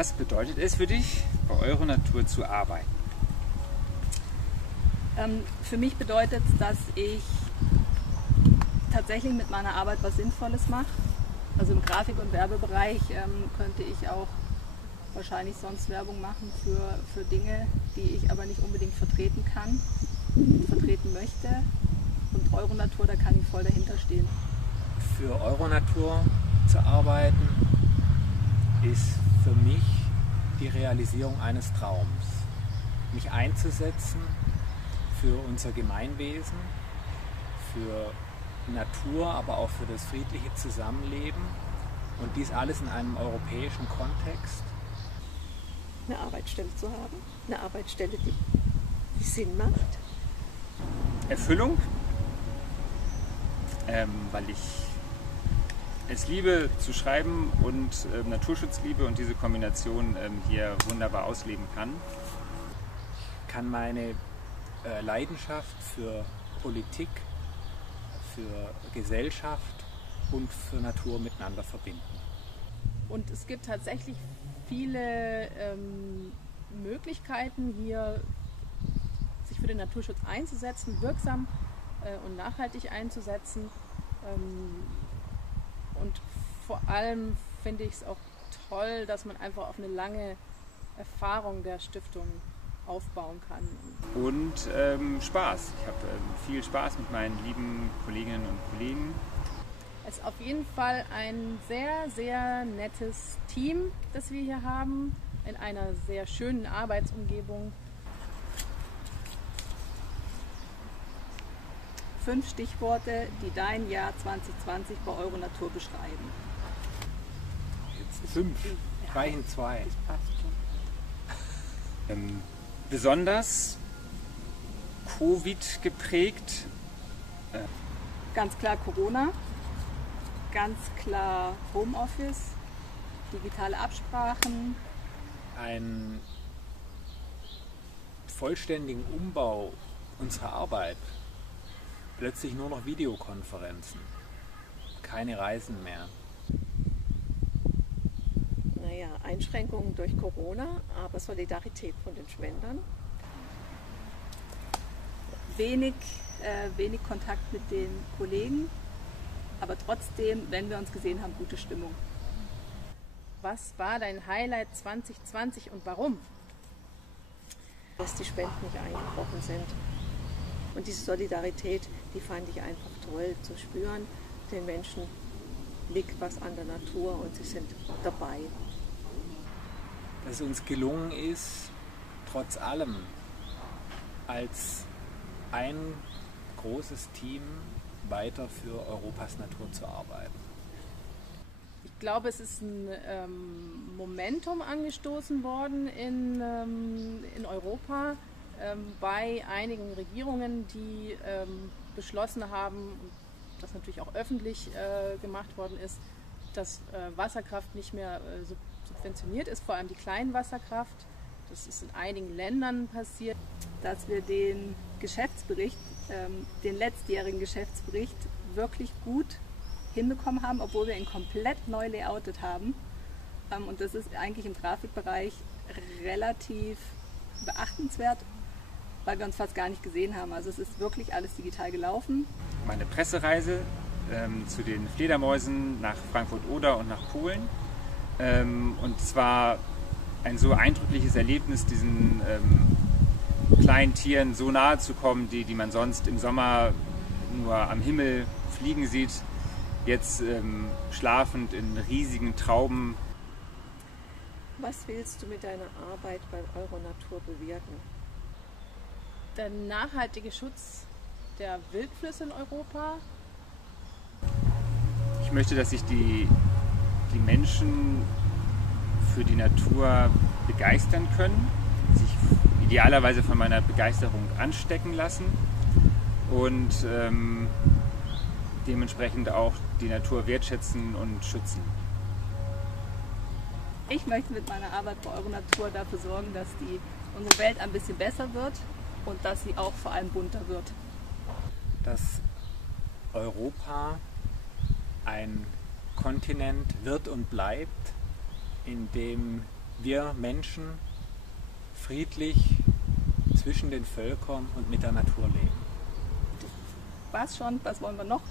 Was bedeutet es für dich, bei Euronatur zu arbeiten? Für mich bedeutet es, dass ich tatsächlich mit meiner Arbeit was Sinnvolles mache. Also im Grafik- und Werbebereich könnte ich auch wahrscheinlich sonst Werbung machen für Dinge, die ich aber nicht unbedingt vertreten kann und vertreten möchte. Und Euronatur, da kann ich voll dahinter stehen. Für Euronatur zu arbeiten ist für mich die Realisierung eines Traums. Mich einzusetzen für unser Gemeinwesen, für Natur, aber auch für das friedliche Zusammenleben und dies alles in einem europäischen Kontext. Eine Arbeitsstelle zu haben, eine Arbeitsstelle, die Sinn macht. Erfüllung, weil ich es liebe zu schreiben und Naturschutz liebe und diese Kombination hier wunderbar ausleben kann. Ich kann meine Leidenschaft für Politik, für Gesellschaft und für Natur miteinander verbinden. Und es gibt tatsächlich viele Möglichkeiten, hier sich für den Naturschutz einzusetzen, wirksam und nachhaltig einzusetzen. Und vor allem finde ich es auch toll, dass man einfach auf eine lange Erfahrung der Stiftung aufbauen kann. Und Spaß. Ich habe viel Spaß mit meinen lieben Kolleginnen und Kollegen. Es ist auf jeden Fall ein sehr, sehr nettes Team, das wir hier haben, in einer sehr schönen Arbeitsumgebung. 5 Stichworte, die dein Jahr 2020 bei Euronatur beschreiben. Jetzt 5, reichen 2. Das passt schon. Besonders Covid geprägt. Ganz klar Corona, ganz klar Homeoffice, digitale Absprachen. Einen vollständigen Umbau unserer Arbeit. Plötzlich nur noch Videokonferenzen, keine Reisen mehr. Naja, Einschränkungen durch Corona, aber Solidarität von den Spendern. Wenig Kontakt mit den Kollegen, aber trotzdem, wenn wir uns gesehen haben, gute Stimmung. Was war dein Highlight 2020 und warum? Dass die Spenden nicht eingebrochen sind. Und diese Solidarität, die fand ich einfach toll zu spüren. Den Menschen liegt was an der Natur und sie sind dabei. Dass es uns gelungen ist, trotz allem als ein großes Team weiter für Europas Natur zu arbeiten. Ich glaube, es ist ein Momentum angestoßen worden in Europa bei einigen Regierungen, die beschlossen haben, und das natürlich auch öffentlich gemacht worden ist, dass Wasserkraft nicht mehr subventioniert ist, vor allem die Kleinwasserkraft. Das ist in einigen Ländern passiert. Dass wir den Geschäftsbericht, den letztjährigen Geschäftsbericht, wirklich gut hinbekommen haben, obwohl wir ihn komplett neu layoutet haben. Und das ist eigentlich im Grafikbereich relativ beachtenswert, weil wir uns fast gar nicht gesehen haben. Also es ist wirklich alles digital gelaufen. Meine Pressereise zu den Fledermäusen nach Frankfurt-Oder und nach Polen. Und es war ein so eindrückliches Erlebnis, diesen kleinen Tieren so nahe zu kommen, die man sonst im Sommer nur am Himmel fliegen sieht, jetzt schlafend in riesigen Trauben. Was willst du mit deiner Arbeit bei Euronatur bewirken? Der nachhaltige Schutz der Wildflüsse in Europa. Ich möchte, dass sich die Menschen für die Natur begeistern können, sich idealerweise von meiner Begeisterung anstecken lassen und dementsprechend auch die Natur wertschätzen und schützen. Ich möchte mit meiner Arbeit bei Euronatur dafür sorgen, dass unsere Welt ein bisschen besser wird und dass sie auch vor allem bunter wird. Dass Europa ein Kontinent wird und bleibt, in dem wir Menschen friedlich zwischen den Völkern und mit der Natur leben. War's schon, was wollen wir noch?